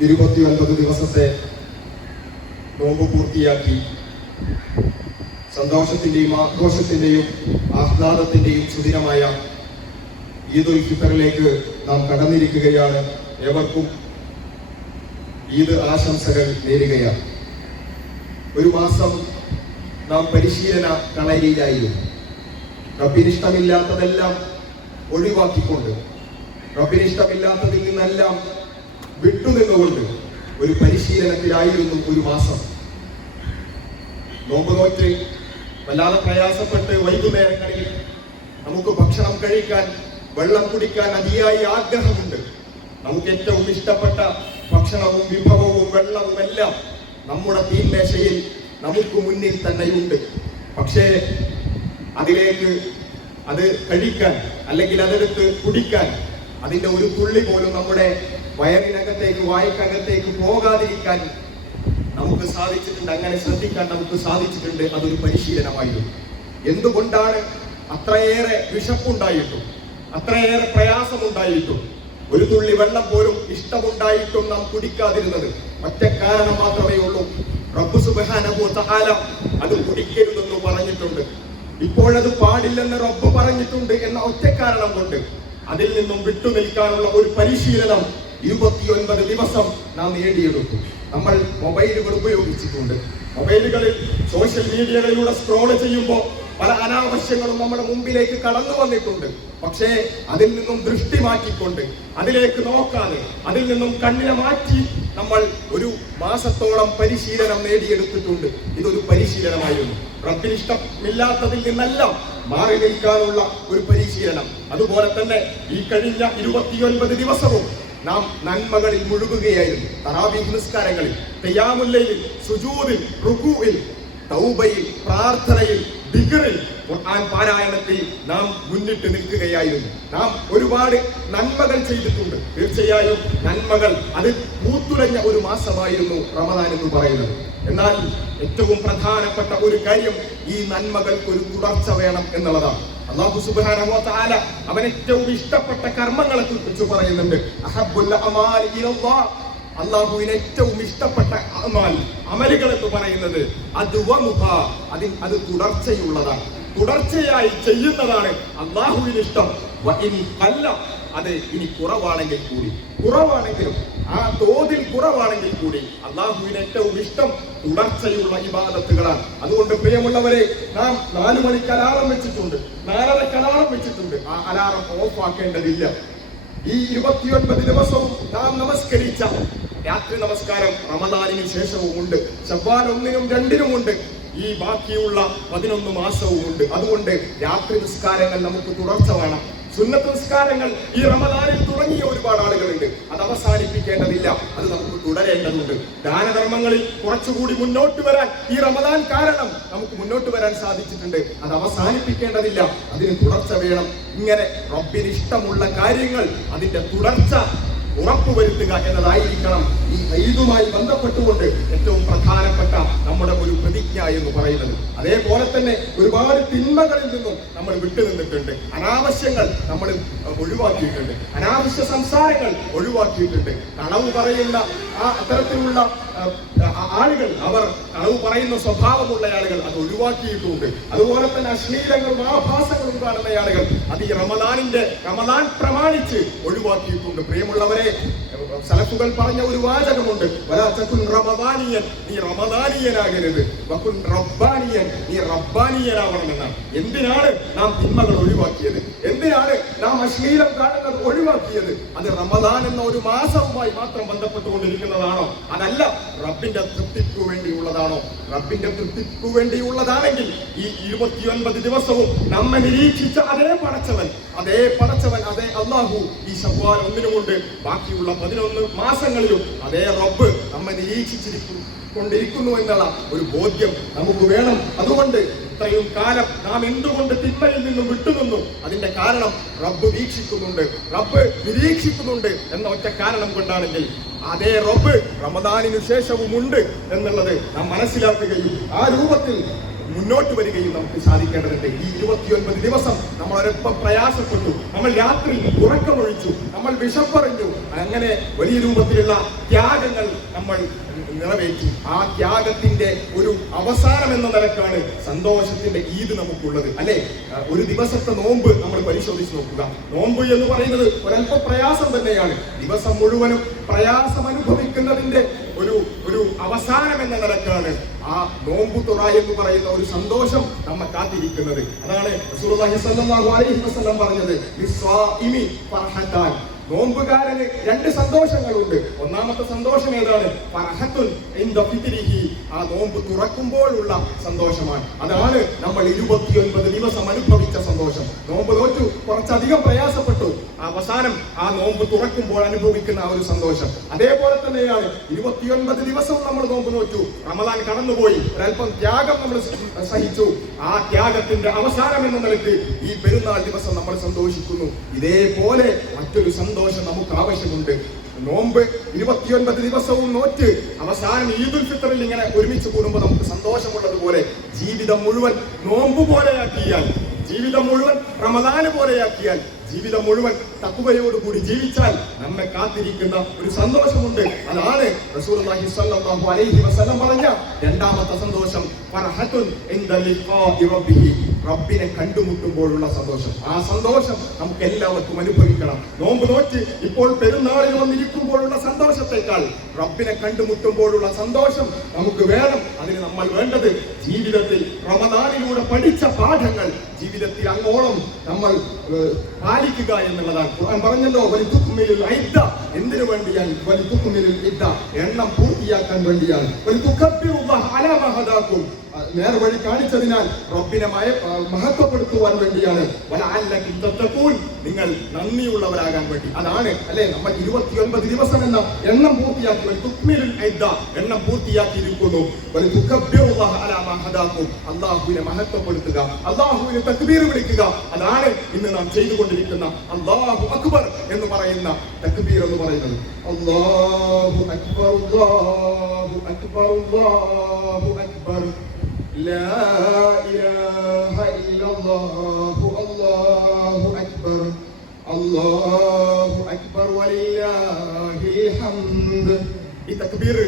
29 ദിവസത്തെ നോമ്പ് പൂർത്തിയാക്കി സന്തോഷത്തിന്റെയും ആഘോഷത്തിന്റെയും ആഹ്ലാദത്തിന്റെയും സുദിനമായ ഈദുൽ ഫിത്തറിലേക്ക് നാം കടന്നിരിക്കുകയാണ്. ഏവർക്കും ഈദ് ആശംസകൾ നേരുകയാണ്. ഒരു മാസം നാം പരിശീലന കളരിയിലായിരുന്നു. റബ്ബിനിഷ്ടമില്ലാത്തതെല്ലാം ഒഴിവാക്കിക്കൊണ്ട്, റബ്ബിനിഷ്ടമില്ലാത്തതിൽ നിന്നെല്ലാം വിട്ടുനിന്നുകൊണ്ട് ഒരു പരിശീലനത്തിലായിരുന്നു ഒരു മാസം. നോമ്പ് നോറ്റ് വല്ലാതെ പ്രയാസപ്പെട്ട് വൈകുന്നേരങ്ങളിൽ നമുക്ക് ഭക്ഷണം കഴിക്കാൻ, വെള്ളം കുടിക്കാൻ അതിയായി ആഗ്രഹമുണ്ട്. നമുക്ക് ഏറ്റവും ഇഷ്ടപ്പെട്ട ഭക്ഷണവും വിഭവവും വെള്ളവും എല്ലാം നമ്മുടെ തീന്മേശയിൽ നമുക്ക് മുന്നിൽ തന്നെയുണ്ട്. പക്ഷേ അതിലേക്ക് അത് കഴിക്കാൻ അല്ലെങ്കിൽ അതെടുത്ത് കുടിക്കാൻ അതിന്റെ ഒരു തുള്ളി പോലും നമ്മുടെ വയറിനകത്തേക്ക്, വായ്ക്കകത്തേക്ക് പോകാതിരിക്കാൻ നമുക്ക് സാധിച്ചിട്ടുണ്ട്. അങ്ങനെ ശ്രദ്ധിക്കാൻ നമുക്ക് സാധിച്ചിട്ടുണ്ട്. അതൊരു പരിശീലനമായിരുന്നു. എന്തുകൊണ്ടാണ് അത്രയേറെ വിശപ്പുണ്ടായിട്ടും അത്രയേറെ പ്രയാസമുണ്ടായിട്ടും ഒരു തുള്ളി വെള്ളം പോലും ഇഷ്ടമുണ്ടായിട്ടും നാം കുടിക്കാതിരുന്നത്? ഒറ്റ കാരണം മാത്രമേ ഉള്ളൂ. റബ്ബ് സുബ്ഹാനഹു വ തആല അത് കുടിക്കരുതെന്ന് പറഞ്ഞിട്ടുണ്ട്. ഇപ്പോഴത് പാടില്ലെന്ന് റബ്ബ് പറഞ്ഞിട്ടുണ്ട് എന്ന ഒറ്റ കാരണം കൊണ്ട് അതിൽ നിന്നും വിട്ടുനിൽക്കാനുള്ള ഒരു പരിശീലനം 29 ദിവസം നാം നേടിയെടുത്തു. നമ്മൾ മൊബൈലുകൾ ഉപയോഗിച്ചിട്ടുണ്ട്. മൊബൈലുകളിൽ സോഷ്യൽ മീഡിയകളിലൂടെ സ്ക്രോൾ ചെയ്യുമ്പോൾ പല അനാവശ്യങ്ങളും നമ്മുടെ മുമ്പിലേക്ക് കടന്നു വന്നിട്ടുണ്ട്. പക്ഷേ അതിൽ നിന്നും ദൃഷ്ടി മാറ്റിക്കൊണ്ട്, അതിലേക്ക് നോക്കാതെ, അതിൽ നിന്നും കണ്ണിനെ മാറ്റി നമ്മൾ ഒരു മാസത്തോളം പരിശീലനം നേടിയെടുത്തിട്ടുണ്ട്. ഇതൊരു പരിശീലനമായിരുന്നു. റബ്ബിനിഷ്ടമില്ലാത്തതിൽ നിന്നെല്ലാം മാറി നിൽക്കാനുള്ള ഒരു പരിശീലനം. അതുപോലെ തന്നെ ഈ കഴിഞ്ഞ 29 ദിവസവും നാം നന്മകളിൽ മുഴുകുകയായിരുന്നു. തറാവീഹ് നിസ്കാരങ്ങളിൽ, ഖിയാമുൽ ലൈലിൽ, സുജൂദിൽ, റുകൂഇൽ, തൗബയിൽ, പ്രാർത്ഥനയിൽ, ദിക്റിൽ, ഖുർആൻ പാരായണത്തിൽ നാം മുന്നിട്ട് നിൽക്കുകയായിരുന്നു. നാം ഒരുപാട് നന്മകൾ ചെയ്തിട്ടുണ്ട്. തീർച്ചയായും നന്മകൾ അത് പൂത്തുലഞ്ഞ ഒരു മാസമായിരുന്നു റമദാൻ എന്ന് പറയുന്നത്. എന്നാൽ ഏറ്റവും പ്രധാനപ്പെട്ട ഒരു കാര്യം ഈ നന്മകൾക്ക് ഒരു തുടർച്ച വേണം എന്നുള്ളതാണ്. അല്ലാഹു സുബ്ഹാനഹു വ തആല അവൻ ഏറ്റവും ഇഷ്ടപ്പെട്ട കർമ്മങ്ങളെ കുറിച്ച് പറയുന്നുണ്ട്. അഹബ്ബുൽ അമാലി ഇലല്ലാഹ്, അല്ലാഹുവിന് ഏറ്റവും ഇഷ്ടപ്പെട്ട അമലുകൾ എന്ന് പറയുന്നത് അത് തുടർച്ചയുള്ളതാണ്. തുടർച്ചയായി ചെയ്യുന്നതാണ് അല്ലാഹുവിന് ഇഷ്ടം. അത് ഇനി കുറവാണെങ്കിലും ആ തോതിൽ കുറവാണെങ്കിൽ കൂടി അല്ലാഹുവിന് ഏറ്റവും ഇഷ്ടം തുടർച്ചയുള്ള ഇബാദത്തുകളാണ്. അതുകൊണ്ട് പ്രിയമുള്ളവരെ, നാം 4 മണിക്ക് അലാറം വെച്ചിട്ടുണ്ട്, 4:30 അലാറം വെച്ചിട്ടുണ്ട്. ആ അലാറം ഓഫ് ആക്കേണ്ടതില്ല. ഈ 29 ദിവസവും നാം നമസ്കരിച്ച രാത്രി നമസ്കാരം റമദാനിന് ശേഷവും ഉണ്ട്, ശവ്വാൽ 1-നും 2-നും ഉണ്ട്, ഈ ബാക്കിയുള്ള 11 മാസവും ഉണ്ട്. അതുകൊണ്ട് രാത്രി നിസ്കാരങ്ങൾ നമുക്ക് തുടർച്ച വേണം. സുന്നത്ത് നിസ്കാരങ്ങൾ ഈ റമദാനിൽ തുടങ്ങിയ ഒരുപാട് ആളുകളുണ്ട്. അത് അവസാനിപ്പിക്കേണ്ടതില്ല, അത് നമുക്ക് തുടരേണ്ടതുണ്ട്. ദാനധർമ്മങ്ങളിൽ കുറച്ചുകൂടി മുന്നോട്ട് വരാൻ ഈ റമദാൻ കാരണം നമുക്ക് മുന്നോട്ട് വരാൻ സാധിച്ചിട്ടുണ്ട്. അത് അവസാനിപ്പിക്കേണ്ടതില്ല, അതിന് തുടർച്ച വേണം. ഇങ്ങനെ റബ്ബിന് ഇഷ്ടമുള്ള കാര്യങ്ങൾ അതിന്റെ തുടർച്ച ഉറപ്പുവരുത്തുക എന്നതായിരിക്കണം ഈ ഈദുമായി ബന്ധപ്പെട്ടുകൊണ്ട് ഏറ്റവും പ്രധാനപ്പെട്ട നമ്മുടെ ഒരു പ്രതിജ്ഞ എന്ന് പറയുന്നത്. അതേപോലെ തന്നെ ഒരുപാട് തിന്മകളിൽ നിന്നും നമ്മൾ വിട്ടുനിന്നിട്ടുണ്ട്. അനാവശ്യങ്ങൾ നമ്മൾ ഒഴിവാക്കിയിട്ടുണ്ട്. അനാവശ്യ സംസാരങ്ങൾ ഒഴിവാക്കിയിട്ടുണ്ട്. കളവ് പറയുന്ന അത്തരത്തിലുള്ള ആളുകൾ, അവർ കളവ് പറയുന്ന സ്വഭാവമുള്ള ആളുകൾ അത് ഒഴിവാക്കിയിട്ടുണ്ട്. അതുപോലെ തന്നെ അശ്ലീലങ്ങളും ആഭാസങ്ങളും കാണുന്ന ആളുകൾ അത് ഈ റമദാൻ പ്രമാണിച്ച് ഒഴിവാക്കിയിട്ടുണ്ട്. പ്രിയമുള്ളവരെ, സലഫുകൾ പറഞ്ഞ ഒരു വാചകമുണ്ട്, നീ റമദാനിയനാകരുത്, വകുൻ റബ്ബാനിയൻ, നീ റബ്ബാനിയനാവണമെന്നാണ്. എന്തിനാണ് നാം തിന്മകൾ ഒഴിവാക്കിയത്? എന്തിനാണ് നാം അശ്ലീലം കാണുന്നത് ഒഴിവാക്കിയത്? അത് റമദാൻ എന്ന ഒരു മാസവുമായി മാത്രം ബന്ധപ്പെട്ടുകൊണ്ടിരിക്കുന്നതാണോ? അതല്ല, റബ്ബിന്റെ തൃപ്തിക്കു വേണ്ടിയുള്ളതാണോ? റബ്ബിന്റെ തൃപ്തിക്കു വേണ്ടിയുള്ളതാണെങ്കിൽ ഈ 29 ദിവസവും നമ്മെ നിരീക്ഷിച്ച അതേ പടച്ചവൻ, അതേ അല്ലാഹു ഈ ശവ്വാൽ 1-നുമുണ്ട്, ബാക്കിയുള്ള 11 മാസങ്ങളിലും അതേ റബ്ബ് നമ്മെ നിരീക്ഷിച്ചിരിക്കൊണ്ടിരിക്കുന്നു എന്നുള്ള ഒരു ബോധ്യം നമുക്ക് വേണം. അതുകൊണ്ട് ഇത്രയും കാലം നാം എന്തുകൊണ്ട് തിന്മയിൽ നിന്നും വിട്ടുനിന്നു? അതിന്റെ കാരണം റബ്ബ് വീക്ഷിക്കുന്നുണ്ട്, റബ്ബ് നിരീക്ഷിക്കുന്നുണ്ട് എന്ന ഒറ്റ കാരണം കൊണ്ടാണെങ്കിൽ അതേ റബ്ബ് റമദാനിനു ശേഷവും ഉണ്ട് എന്നുള്ളത് നാം മനസ്സിലാക്കുകയും ആ രൂപത്തിൽ മുന്നോട്ട് വരികയും നമുക്ക് സാധിക്കേണ്ടതുണ്ട്. ഈ 29 ദിവസം നമ്മൾ ഒരൊപ്പം പ്രയാസപ്പെട്ടു, നമ്മൾ രാത്രി ഉറക്കമൊഴിച്ചു, നമ്മൾ വിശപ്പറിഞ്ഞു, അങ്ങനെ വലിയ രൂപത്തിലുള്ള ത്യാഗങ്ങൾ നമ്മൾ നിറവേറ്റി. ആ ത്യാഗത്തിന്റെ ഒരു അവസാനം എന്ന നിലക്കാണ് സന്തോഷത്തിന്റെ ഈദ് നമുക്കുള്ളത്, അല്ലെ? ഒരു ദിവസത്തെ നോമ്പ് നമ്മൾ പരിശോധിച്ച് നോക്കുക. നോമ്പ് എന്ന് പറയുന്നത് ഒരല്പ പ്രയാസം തന്നെയാണ്. ദിവസം മുഴുവനും പ്രയാസം അനുഭവിക്കുന്നതിന്റെ ഒരു അവസാനം എന്ന നിലക്കാണ് ആ നോമ്പ് തുറ എന്ന് പറയുന്ന ഒരു സന്തോഷം നമ്മെ കാത്തിരിക്കുന്നത്. അതാണ് റസൂലുള്ളാഹി സ്വല്ലല്ലാഹു അലൈഹി വസല്ലം പറഞ്ഞത്, ലിസ്വാഇമി ഫർഹത്താൻ, നോമ്പുകാരന് രണ്ട് സന്തോഷങ്ങളുണ്ട്. ഒന്നാമത്തെ സന്തോഷം ഏതാണ്? ഫർഹത്തുൻ ഇൻദ ഫിത്രിഹി, ആ നോമ്പ് തുറക്കുമ്പോഴുള്ള സന്തോഷമാണ്. അതാണ് നമ്മൾ 29 ദിവസം അനുഭവിച്ച സന്തോഷം. നോമ്പ് നോറ്റു, കുറച്ചധികം പ്രയാസപ്പെട്ടു, അവസാനം ആ നോമ്പ് തുറക്കുമ്പോൾ അനുഭവിക്കുന്ന ആ ഒരു സന്തോഷം. അതേപോലെ തന്നെയാണ് 29 ദിവസവും നമ്മൾ നോമ്പ് നോറ്റു, റമദാൻ കടന്നുപോയി, ഒരല്പം ത്യാഗം നമ്മൾ സഹിച്ചു. ആ ത്യാഗത്തിന്റെ അവസാനം എന്ന നിലയ്ക്ക് ഈ പെരുന്നാൾ ദിവസം നമ്മൾ സന്തോഷിക്കുന്നു. ഇതേപോലെ മറ്റൊരു സന്തോഷം നമുക്ക് ആവശ്യമുണ്ട്. നോമ്പ് 29 ദിവസവും നോറ്റ് അവസാനം ഈദുൽ ഫിത്തറിൽ ഇങ്ങനെ ഒരുമിച്ച് കൂടുമ്പോൾ നമുക്ക് സന്തോഷമുള്ളതുപോലെ ജീവിതം മുഴുവൻ നോമ്പ് പോലെയാക്കിയാൽ, ജീവിതം മുഴുവൻ റമദാന് പോലെയാക്കിയാൽ, ജീവിതം മുഴുവൻ തഖ്വയോടുകൂടി ജീവിച്ചാൽ നമ്മെ കാത്തിരിക്കുന്ന ഒരു സന്തോഷമുണ്ട്. അതാണ് റസൂലുള്ളാഹി സ്വല്ലല്ലാഹു അലൈഹി വസല്ലം പറഞ്ഞ രണ്ടാമത്തെ സന്തോഷം, ഫർഹത്തുൻ ഇൻദ ലിഖാഇ റബ്ബിഹി, റബ്ബിനെ കണ്ടുമുട്ടുമ്പോഴുള്ള സന്തോഷം. ആ സന്തോഷം നമുക്ക് എല്ലാവർക്കും അനുഭവിക്കണം. നോമ്പ് നോറ്റ് ഇപ്പോൾ പെരുന്നാളിൽ വന്നിരിക്കുമ്പോഴുള്ള സന്തോഷത്തെക്കാൾ റബ്ബിനെ കണ്ടുമുട്ടുമ്പോഴുള്ള സന്തോഷം നമുക്ക് വേണം. അതിന് നമ്മൾ വേണ്ടത് ജീവിതത്തിൽ റമദാനിലൂടെ പഠിച്ച പാഠങ്ങൾ ജീവിതത്തിൽ അങ്ങോളം നമ്മൾ പാലിക്കുക എന്നുള്ളതാണ്. ഖുർആൻ പറഞ്ഞല്ലോ, വലിതുക്മിലുൽ ഇദ്ദ, എന്തിനു വേണ്ടിയാണ്? വലിതുക്മിലുൽ ഇദ്ദ, എണ്ണം പൂർത്തിയാക്കാൻ വേണ്ടിയാണ്. വലിതുകബ്ബിറുല്ലാഹ അലാ മാ ഹദാകും, നേർവഴി കാണിച്ചതിനാൽ റബ്ബിനെ മഹത്വപ്പെടുത്തുവാൻ വേണ്ടിയാണ്. വലഅല്ലകും തത്തഖൂൻ, നിങ്ങൾ നന്ദിയുള്ളവരാകാൻ വേണ്ടി. അതാണ് അല്ലെ നമ്മൾ 29 ദിവസം എന്ന എണ്ണം പൂർത്തിയാക്കി, വലിതുക്മിലുൽ ഇദ്ദ, എണ്ണം പൂർത്തിയാക്കിയിരിക്കുന്നു. വലിതുകബ്ബിറുല്ലാഹ അലാ മാ ഹദാകും, അല്ലാഹുവിനെ മഹത്വപ്പെടുത്തുക, അല്ലാഹുവിനെ തക്ബീർ വിളിക്കുക. അതാണ് ഇന്ന് നാം ചെയ്തുകൊണ്ടിരിക്കുന്ന അല്ലാഹു അക്ബർ എന്ന് പറയുന്ന തക്ബീർ എന്ന് പറയുന്നത്. അല്ലാഹു അക്ബർ, അല്ലാഹു അക്ബർ, അല്ലാഹു അക്ബർ, ലാ ഇലാഹ ഇല്ലല്ലാഹു, അല്ലാഹു അക്ബർ, അല്ലാഹു അക്ബർ വലില്ലാഹിൽ ഹംദ്. ഈ തക്ബീർ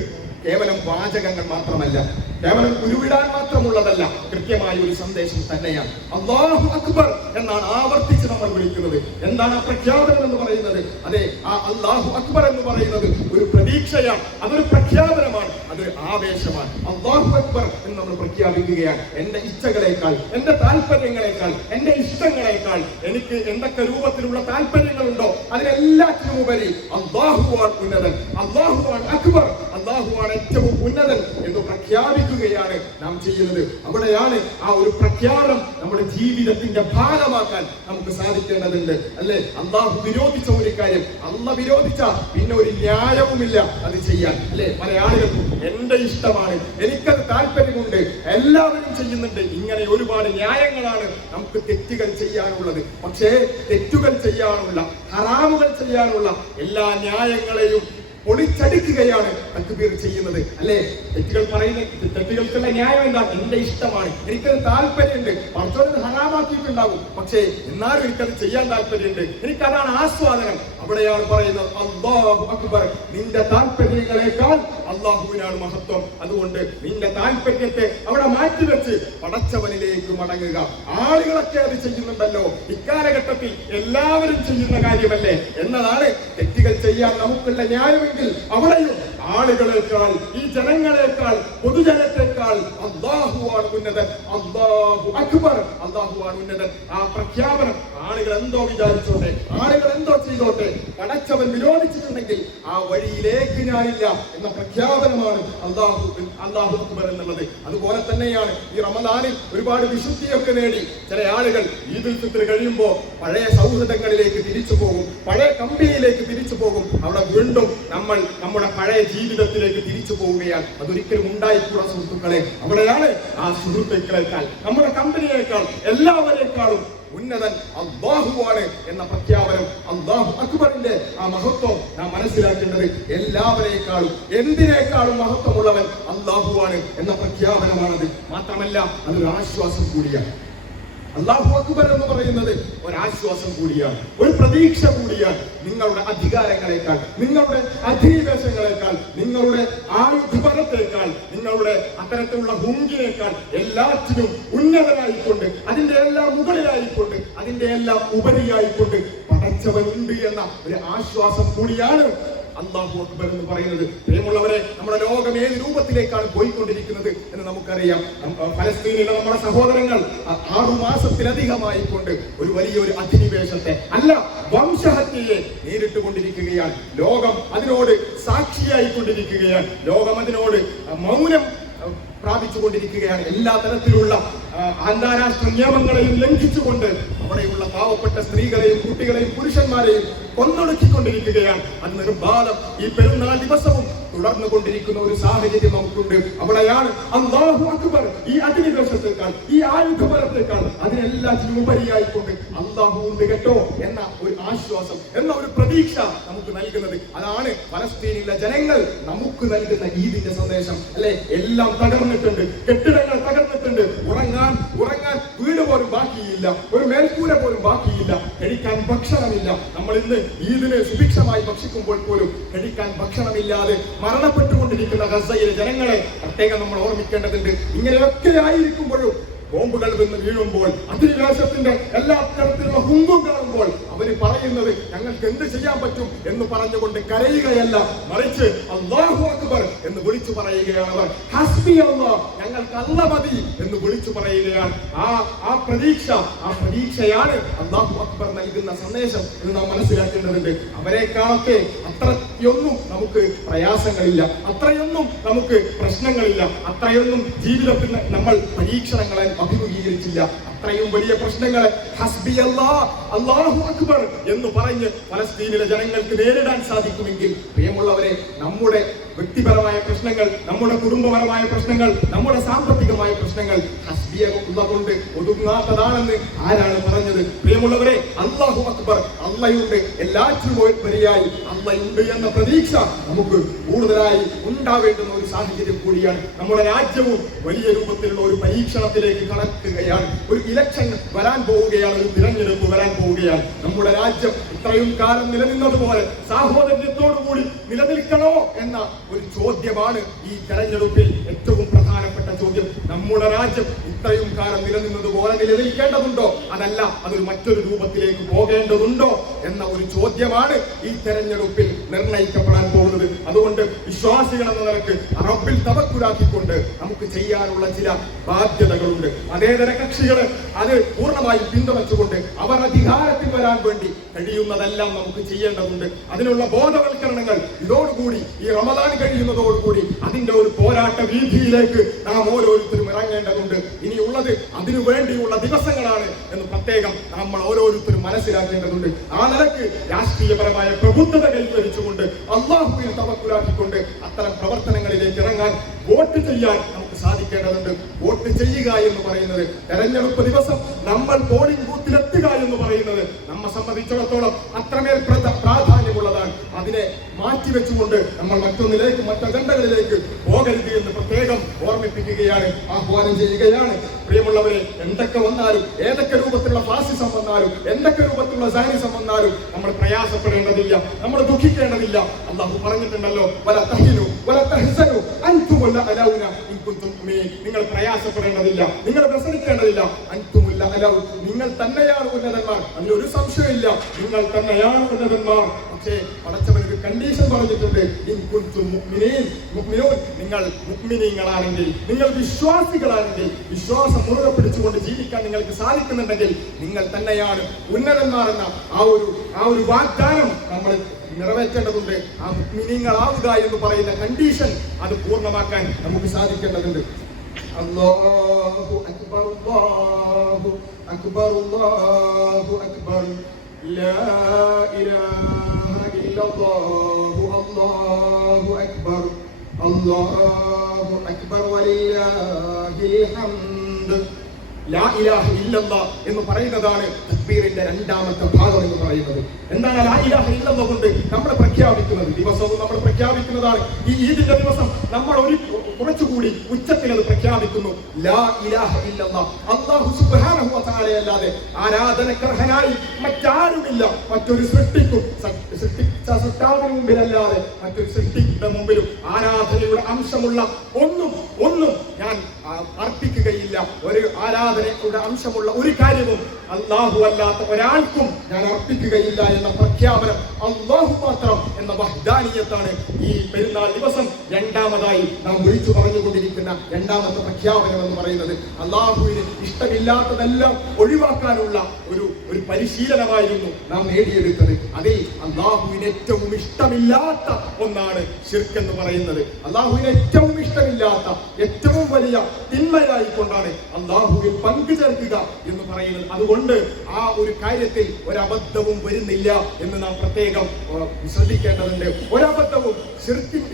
കേവലം വാചകങ്ങൾ മാത്രമല്ല, കേവലം ഉരുവിടാൻ മാത്രമുള്ളതല്ല, കൃത്യമായ ഒരു സന്ദേശം തന്നെയാണ്. അല്ലാഹു അക്ബർ എന്നാണ് ആവർത്തിച്ച് നമ്മൾ വിളിക്കുന്നത്. എന്താണ് ആ പ്രഖ്യാപനം എന്ന് പറയുന്നത്? അതെ, ആ അല്ലാഹു അക്ബർ എന്ന് പറയുന്നത് ഒരു പ്രതീക്ഷയാണ്, അതൊരു പ്രഖ്യാപനമാണ്, അത് ആവേശമാണ്. അല്ലാഹു അക്ബർ എന്ന് നമ്മൾ പ്രഖ്യാപിക്കുകയാണ്. എന്റെ ഇച്ഛകളേക്കാൾ, എന്റെ താല്പര്യങ്ങളെക്കാൾ, എന്റെ ഇഷ്ടങ്ങളെക്കാൾ എനിക്ക് എന്തൊക്കെ രൂപത്തിലുള്ള താല്പര്യങ്ങളുണ്ടോ അതിനെല്ലാറ്റിനും ഉപരി അല്ലാഹുവാണ് ഉന്നതൻ, അല്ലാഹുവാണ് അക്ബർ, അല്ലാഹുവാണ് ഏറ്റവും ഉന്നതൻ എന്ന് പ്രഖ്യാപിക്കുകയാണ് നാം ചെയ്യുന്നത്. അവിടെയാണ് ആ ഒരു പ്രഖ്യാപനം നമ്മുടെ ജീവിതത്തിന്റെ ഭാഗമാക്കാൻ നമുക്ക് സാധിക്കേണ്ടതുണ്ട്, അല്ലെ? അല്ലാഹു വിരോധിച്ച ഒരു കാര്യം അല്ലാഹു വിരോധിച്ച പിന്നെ ഒരു ന്യായവുമില്ല അത് ചെയ്യാൻ, അല്ലെ? പല ആളുകൾക്കും എന്റെ ഇഷ്ടമാണ്, എനിക്കത് താല്പര്യമുണ്ട്, എല്ലാവരും ചെയ്യുന്നുണ്ട്, ഇങ്ങനെ ഒരുപാട് ന്യായങ്ങളാണ് നമുക്ക് തെറ്റുകൾ ചെയ്യാനുള്ളത്. പക്ഷേ തെറ്റുകൾ ചെയ്യാനുള്ള, ഹറാമുകൾ ചെയ്യാനുള്ള എല്ലാ ന്യായങ്ങളെയും പൊളിച്ചടുക്കുകയാണ് തക്ബീർ ചെയ്യുന്നത്, അല്ലെ? തെറ്റുകൾ പറയുന്ന തെറ്റുകൾക്കുള്ള ന്യായം എന്താണ്? എന്റെ ഇഷ്ടമാണ്, എനിക്കത് താല്പര്യമുണ്ട്, പലപ്പോഴും ഹറാമാക്കിയിട്ടുണ്ടാകും, പക്ഷേ എന്നാലും എനിക്കത് ചെയ്യാൻ താല്പര്യമുണ്ട്, എനിക്കതാണ് ആസ്വാദനം. അവിടെയാണ് പറയുന്നത് അല്ലാഹു അക്ബർ, നിന്റെ താല്പര്യങ്ങളെക്കാൾ അല്ലാഹുവിനാണ് മഹത്വം. അതുകൊണ്ട് നിന്റെ താല്പര്യത്തെ അവിടെ മാറ്റിവെച്ച് പടച്ചവനിലേക്ക് മടങ്ങുക. ആളുകളൊക്കെ അത് ചെയ്യുന്നുണ്ടല്ലോ, ഇക്കാലഘട്ടത്തിൽ എല്ലാവരും ചെയ്യുന്ന കാര്യമല്ലേ എന്നതാണ് തെറ്റുകൾ ചെയ്യാൻ നമുക്കുള്ള ന്യായമെങ്കിൽ അവിടെയും ആളുകളെക്കാൾ, ഈ ജനങ്ങളെക്കാൾ, പൊതുജനത്തെക്കാൾ അല്ലാഹുവാണ് ഉന്നതൻ, അല്ലാഹു അക്ബർ, അല്ലാഹുവാണ് ഉന്നതൻ. ആ പ്രഖ്യാപനം ആളുകൾ എന്തോ വിചാരിച്ചോട്ടെ, ആളുകൾ എന്തോ ചെയ്തോട്ടെ, പടച്ചവൻ വിരോധിച്ചിട്ടുണ്ടെങ്കിൽ ആ വഴിയിലേക്ക് ഞാനില്ല എന്ന പ്രഖ്യാപനമാണ് അല്ലാഹു അക്ബർ എന്നുള്ളത്. അതുപോലെ തന്നെയാണ് ഈ റമദാനിൽ ഒരുപാട് വിശുദ്ധിയൊക്കെ നേടി ചില ആളുകൾ ഈദുൽ ഫിത്ർ കഴിയുമ്പോൾ പഴയ സൗഹൃദങ്ങളിലേക്ക് തിരിച്ചു പോകും, പഴയ കമ്പനിയിലേക്ക് തിരിച്ചു പോകും. അവിടെ വീണ്ടും നമ്മൾ നമ്മുടെ പഴയ ജീവിതത്തിലേക്ക് തിരിച്ചു പോവുകയാണ്. അതൊരിക്കലും ഉണ്ടായിക്കൂടാ സുഹൃത്തുക്കളെ. അവിടെയാണ് ആ സുഹൃത്തുക്കളെക്കാൾ, നമ്മുടെ കമ്പനിയേക്കാൾ, എല്ലാവരെക്കാളും ഉന്നതൻ അല്ലാഹുവാണ് എന്ന പ്രഖ്യാപനം, അല്ലാഹു അക്ബറിന്റെ ആ മഹത്വം നാം മനസ്സിലാക്കേണ്ടത്. എല്ലാവരേക്കാളും എന്തിനേക്കാളും അല്ലാഹു അക്ബർ എന്ന് പറയുന്നത് ഒരാശ്വാസം കൂടിയാണ്, ഒരു പ്രതീക്ഷ കൂടിയാണ്. നിങ്ങളുടെ അധികാരങ്ങളെക്കാൾ, നിങ്ങളുടെ അധിനിവേശങ്ങളെക്കാൾ, നിങ്ങളുടെ ആയുധബലത്തേക്കാൾ, നിങ്ങളുടെ അത്തരത്തിലുള്ള ഹുങ്കിനേക്കാൾ എല്ലാറ്റിനും ഉന്നതനായിക്കൊണ്ട്, അതിന്റെ എല്ലാം മുകളിലായിക്കൊണ്ട്, അതിന്റെ എല്ലാം ഉപരിയായിക്കൊണ്ട് പടച്ചവനുണ്ട് എന്ന ഒരു ആശ്വാസം കൂടിയാണ് അല്ലാഹു അക്ബർ എന്ന് പറയുന്നത്. പ്രിയമുള്ളവരെ, നമ്മുടെ ലോകം ഏത് രൂപത്തിലേക്കാണ് പോയിക്കൊണ്ടിരിക്കുന്നത് എന്ന് നമുക്കറിയാം. ഫലസ്തീനിലെ നമ്മുടെ സഹോദരങ്ങൾ 6 മാസത്തിലധികമായി കൊണ്ട് ഒരു വലിയൊരു അധിനിവേശത്തെ അല്ല വംശഹത്യയെ നേരിട്ട് കൊണ്ടിരിക്കുകയാണ്. ലോകം അതിനോട് സാക്ഷിയായിക്കൊണ്ടിരിക്കുകയാണ്. ലോകം അതിനോട് മൗനം പ്രാപിച്ചുകൊണ്ടിരിക്കുകയാണ്. എല്ലാ തരത്തിലുള്ള അന്താരാഷ്ട്ര നിയമങ്ങളെയും ലംഘിച്ചുകൊണ്ട് അവിടെയുള്ള പാവപ്പെട്ട സ്ത്രീകളെയും കുട്ടികളെയും പുരുഷന്മാരെയും കൊന്നൊടുക്കിക്കൊണ്ടിരിക്കുകയാണ്. അത് നിർബാധം ഈ പെരുന്നാൾ ദിവസവും തുടർന്നു കൊണ്ടിരിക്കുന്ന ഒരു സാഹചര്യം നമുക്കുണ്ട്. അവിടെയാണ് അല്ലാഹു അക്ബർ ഈ അധിനിവേശത്തേക്കാൾ, ഈ ആയുധബലത്തേക്കാൾ, അതിനെല്ലാത്തിനും ഉപരിയായിക്കൊണ്ട് അല്ലാഹു ഉണ്ട് കേട്ടോ എന്ന ഒരു ആശ്വാസം, എന്ന ഒരു പ്രതീക്ഷ നമുക്ക് നൽകുന്നത്. അതാണ് ഫലസ്തീനിലെ ജനങ്ങൾ നമുക്ക് നൽകുന്ന ഈദിന്റെ സന്ദേശം അല്ലെ. എല്ലാം തകർന്നിട്ടുണ്ട്, കെട്ടിടങ്ങൾ തകർന്നിട്ടുണ്ട്, ഉറങ്ങാൻ വീട് പോലും ബാക്കിയില്ല, ഒരു മേൽക്കൂര പോലും ബാക്കിയില്ല, കഴിക്കാൻ ഭക്ഷണമില്ല. നമ്മൾ ഇന്ന് ഈദിന് സുഭിക്ഷമായി ഭക്ഷിക്കുമ്പോൾ പോലും കഴിക്കാൻ ഭക്ഷണമില്ലാതെ മരണപ്പെട്ടുകൊണ്ടിരിക്കുന്ന ഗസയിലെ ജനങ്ങളെ പ്രത്യേകം നമ്മൾ ഓർമ്മിക്കേണ്ടതുണ്ട്. ഇങ്ങനെയൊക്കെ ആയിരിക്കുമ്പോഴും ബോംബുകൾ വന്ന് വീഴുമ്പോൾ, അധിനിവേശത്തിന്റെ എല്ലാ തരത്തിലുള്ള ഹുങ്കും കാണുമ്പോൾ അവര് പറയുന്നത് ഞങ്ങൾക്ക് എന്ത് ചെയ്യാൻ പറ്റും എന്ന് പറഞ്ഞുകൊണ്ട് കരയുകയല്ല, മറിച്ച് അല്ലാഹു അക്ബർ എന്ന് വിളിച്ചു പറയുകയാണ്. അവർ ഹസ്ബി അല്ലാഹ്, ഞങ്ങൾക്ക് അല്ലാഹ് മതി എന്ന് വിളിച്ചു പറയുകയാണ്. ആ പ്രതീക്ഷയാണ് അല്ലാഹു അക്ബർ നൽകുന്ന സന്ദേശം എന്ന് നാം മനസ്സിലാക്കേണ്ടതുണ്ട്. അവരെക്കാളൊക്കെ അത്രയൊന്നും നമുക്ക് പ്രയാസങ്ങളില്ല, അത്രയൊന്നും നമുക്ക് പ്രശ്നങ്ങളില്ല, അത്രയൊന്നും ജീവിതത്തിൽ നമ്മൾ പരീക്ഷണങ്ങളെ അഭിമുഖീകരിച്ചില്ല. അത്രയും വലിയ പ്രശ്നങ്ങളെ ഹസ്ബി അല്ലാഹ്, അല്ലാഹു അക്ബർ എന്ന് പറഞ്ഞ് ഫലസ്തീനിലെ ജനങ്ങൾക്ക് നേരിടാൻ സാധിക്കുമെങ്കിൽ പ്രിയമുള്ളവരെ, നമ്മുടെ വ്യക്തിപരമായ പ്രശ്നങ്ങൾ, നമ്മുടെ കുടുംബപരമായ പ്രശ്നങ്ങൾ, നമ്മുടെ സാമ്പത്തികമായ പ്രശ്നങ്ങൾ ഹസ്ബിയ കൊണ്ട് ഒതുങ്ങാത്തതാണെന്ന് ആരാണ് പറഞ്ഞത്? പ്രിയമുള്ളവരെ, അല്ലാഹു അക്ബർ, അല്ലാഹുണ്ട്, എല്ലാറ്റിനും ഉപരിയായി അല്ലാഹുണ്ട് എന്ന പ്രതീക്ഷ നമുക്ക് കൂടുതലായി ഉണ്ടാവേണ്ടുന്ന ഒരു സാഹചര്യം കൂടിയാണ്. നമ്മുടെ രാജ്യവും വലിയ രൂപത്തിലുള്ള ഒരു പരീക്ഷണത്തിലേക്ക് കടക്കുകയാണ്. ഒരു ഇലക്ഷൻ വരാൻ പോവുകയാണ്, ഒരു തിരഞ്ഞെടുപ്പ് വരാൻ പോവുകയാണ്. നമ്മുടെ രാജ്യം ഇത്രയും കാലം നിലനിന്നതുപോലെ സാഹോദര്യത്തോടുകൂടി നിലനിൽക്കണോ എന്ന ഒരു ചോദ്യമാണ് ഈ തെരഞ്ഞെടുപ്പിൽ ഏറ്റവും പ്രധാനപ്പെട്ട ചോദ്യം. നമ്മുടെ രാജ്യം ഇത്രയും കാലം നിലനിന്നതുപോലെ നിലനിൽക്കേണ്ടതുണ്ടോ, അതല്ല അതൊരു മറ്റൊരു രൂപത്തിലേക്ക് പോകേണ്ടതുണ്ടോ എന്ന ഒരു ചോദ്യമാണ് ഈ തെരഞ്ഞെടുപ്പിൽ നിർണയിക്കപ്പെടാൻ പോകുന്നത്. അതുകൊണ്ട് വിശ്വാസികൾ എന്ന നിലക്ക് റബ്ബിൽ തവക്കുലാക്കിക്കൊണ്ട് നമുക്ക് ചെയ്യാനുള്ള ചില ബാധ്യതകളുണ്ട്. അതേതര കക്ഷികള് അത് പൂർണ്ണമായി പിന്തുണച്ചുകൊണ്ട് അവർ അധികാരത്തിൽ വരാൻ വേണ്ടി കഴിയുന്നതെല്ലാം നമുക്ക് ചെയ്യേണ്ടതുണ്ട്. അതിനുള്ള ബോധവൽക്കരണങ്ങൾ ഇതോടുകൂടി, ഈ റമദാൻ കഴിയുന്നതോടുകൂടി അതിന്റെ ഒരു പോരാട്ട വീതിയിലേക്ക് നാം ഓരോരുത്തരും ഇറങ്ങേണ്ടതുണ്ട്. ഇനിയുള്ളത് അതിനു വേണ്ടിയുള്ള ദിവസങ്ങളാണ് എന്ന് പ്രത്യേകം നമ്മൾ ഓരോരുത്തരും മനസ്സിലാക്കേണ്ടതുണ്ട്. ആ നിലക്ക് രാഷ്ട്രീയപരമായ പ്രബുദ്ധത കൈവരിച്ചുകൊണ്ട് അല്ലാഹുവിൽ തവക്കുലാക്കിക്കൊണ്ട് അത്തരം പ്രവർത്തനങ്ങളിലേക്ക് ഇറങ്ങാൻ, വോട്ട് ചെയ്യാൻ നമുക്ക് സാധിക്കേണ്ടതുണ്ട്. വോട്ട് ചെയ്യുക എന്ന് പറയുന്നത്, തെരഞ്ഞെടുപ്പ് ദിവസം നമ്മൾ പോളിംഗ് ബൂത്തിലെത്തുക എന്ന് പറയുന്നത് നമ്മെ സംബന്ധിച്ചിടത്തോളം അത്രമേൽ പ്രാധാന്യമുള്ളതാണ്. അതിനെ മാറ്റിവെച്ചുകൊണ്ട് നമ്മൾ മറ്റൊന്നിലേക്ക്, മറ്റു അജണ്ടകളിലേക്ക് പോകരുത് എന്ന് പ്രത്യേകം ഓർമ്മിപ്പിക്കുകയാണ്, ആഹ്വാനം ചെയ്യുകയാണ്. പ്രിയമുള്ളവരെ, എന്തൊക്കെ വന്നാലും, ഏതൊക്കെ രൂപത്തിലുള്ള ഫാസിസം വന്നാലും, എന്തൊക്കെ രൂപത്തിലുള്ള സൈനിസം വന്നാലും നമ്മൾ പ്രയാസപ്പെടേണ്ടതില്ല, നമ്മൾ ദുഃഖിക്കേണ്ടതില്ല. അല്ലാഹു പറഞ്ഞിട്ടുണ്ടല്ലോ, വല തഹിനു വല തഹ്സനു അൻതുമുൽ അലൗന ഇൻ കുൻതും മുഅ്മിനീൻ. നിങ്ങൾ പ്രയാസപ്പെടേണ്ടതില്ല, നിങ്ങൾ വ്യസനിക്കേണ്ടതില്ല. അൻതുമുൽ അലൗ, നിങ്ങൾ തന്നെയാണ് ഉന്നതന്മാർ, അതിലൊരു സംശയമില്ല, നിങ്ങൾ തന്നെയാണ് ഉന്നതന്മാർ. പക്ഷേ പടച്ചവൻ ഒരു കണ്ടീഷൻ പറഞ്ഞിട്ടുണ്ട്, ഇൻ കുൻതും മുഅ്മിനീൻ, മുഅ്മിനൂൻ, നിങ്ങൾ മുഅ്മിനീങ്ങളാണെങ്കിൽ, നിങ്ങൾ വിശ്വാസികളാണെങ്കിൽ, വിശ്വാസം മുറുകെ പിടിച്ചുകൊണ്ട് ജീവിക്കാൻ നിങ്ങൾക്ക് സാധിക്കുന്നുണ്ടെങ്കിൽ നിങ്ങൾ തന്നെയാണ് ഉന്നതന്മാർ എന്ന ആ ഒരു വാഗ്ദാനം നമ്മൾ നിറവേറ്റേണ്ടതുണ്ട്. ആ മുഅ്മിനീങ്ങളാവുക എന്ന് പറയുന്ന കണ്ടീഷൻ അത് പൂർണ്ണമാക്കാൻ നമുക്ക് സാധിക്കേണ്ടതുണ്ട്. അല്ലാഹു അക്ബർ, അല്ലാഹു അക്ബർ, അല്ലാഹു അക്ബർ, ലാ ഇലാഹ ഇല്ലല്ലാഹു, അല്ലാഹു അക്ബർ, അല്ലാഹു അക്ബർ വലില്ലാഹിൽ ഹംദ്, ലാ ഇലാഹ ഇല്ലല്ലാഹ് എന്ന് പറയുന്നതാണ് തക്ബീറിന്റെ രണ്ടാമത്തെ ഭാഗം എന്ന് പറയുന്നത്. എന്താണ് ലാ ഇലാഹ ഇല്ലല്ലാഹ് കൊണ്ട് നമ്മൾ പ്രഖ്യാപിക്കുന്നത്? ദിവസവും നമ്മൾ പ്രഖ്യാപിക്കുന്നതാണ്. ഈ ഈദിന്റെ ദിവസം നമ്മൾ കുറച്ചുകൂടി ഉച്ചത്തിൽ അത് പ്രഖ്യാപിക്കുന്നു. ലാ ഇലാഹ ഇല്ലല്ലാഹ്, അല്ലാഹു സുബ്ഹാനഹു വ തആല അല്ലാതെ ആരാധനക്കർഹനായി മറ്റാരുമില്ല. മറ്റൊരു സൃഷ്ടിക്കും സൃഷ്ടാവിന് മുമ്പിലല്ലാതെ മറ്റൊരു സൃഷ്ടിയുടെ മുമ്പിലും ആരാധനയുടെ അംശമുള്ള ഒന്നും ഞാൻ അർപ്പിക്കുകയില്ല. ഒരു ആരാധനയുടെ അംശമുള്ള ഒരു കാര്യവും അല്ലാഹു അല്ലാത്ത ഒരാൾക്കും ഞാൻ അർപ്പിക്കുകയില്ല എന്ന പ്രഖ്യാപനം അല്ലാഹു മാത്രം എന്ന വഹ്ദാനിയത്താണ് ഈ പെരുന്നാൾ ദിവസം രണ്ടാമതായി നാം വിളിച്ചു പറഞ്ഞുകൊണ്ടിരിക്കുന്ന രണ്ടാമത്തെ പ്രഖ്യാപനം എന്ന് പറയുന്നത്. അല്ലാഹുവിന് ഇഷ്ടമില്ലാത്തതെല്ലാം ഒഴിവാക്കാനുള്ള ഒരു പരിശീലനമായിരുന്നു നാം നേടിയെടുത്തത്. അതിൽ അല്ലാഹുവിന് ഏറ്റവും ഇഷ്ടമില്ലാത്ത ഒന്നാണ് ശിർക്ക് എന്ന് പറയുന്നത്. അല്ലാഹുവിന് ഏറ്റവും ഇഷ്ടമില്ലാത്ത ഏറ്റവും വലിയ തിന്മയായിക്കൊണ്ടാണ് അല്ലാഹുവിൽ പങ്കു ചേർക്കുക എന്ന് പറയുന്നത്. അതുകൊണ്ട് ആ ഒരു കാര്യത്തിൽ ഒരബദ്ധവും വരുന്നില്ല എന്ന് നാം പ്രത്യേകം ശ്രദ്ധിക്കേണ്ടതുണ്ട്. ഒരബദ്ധവും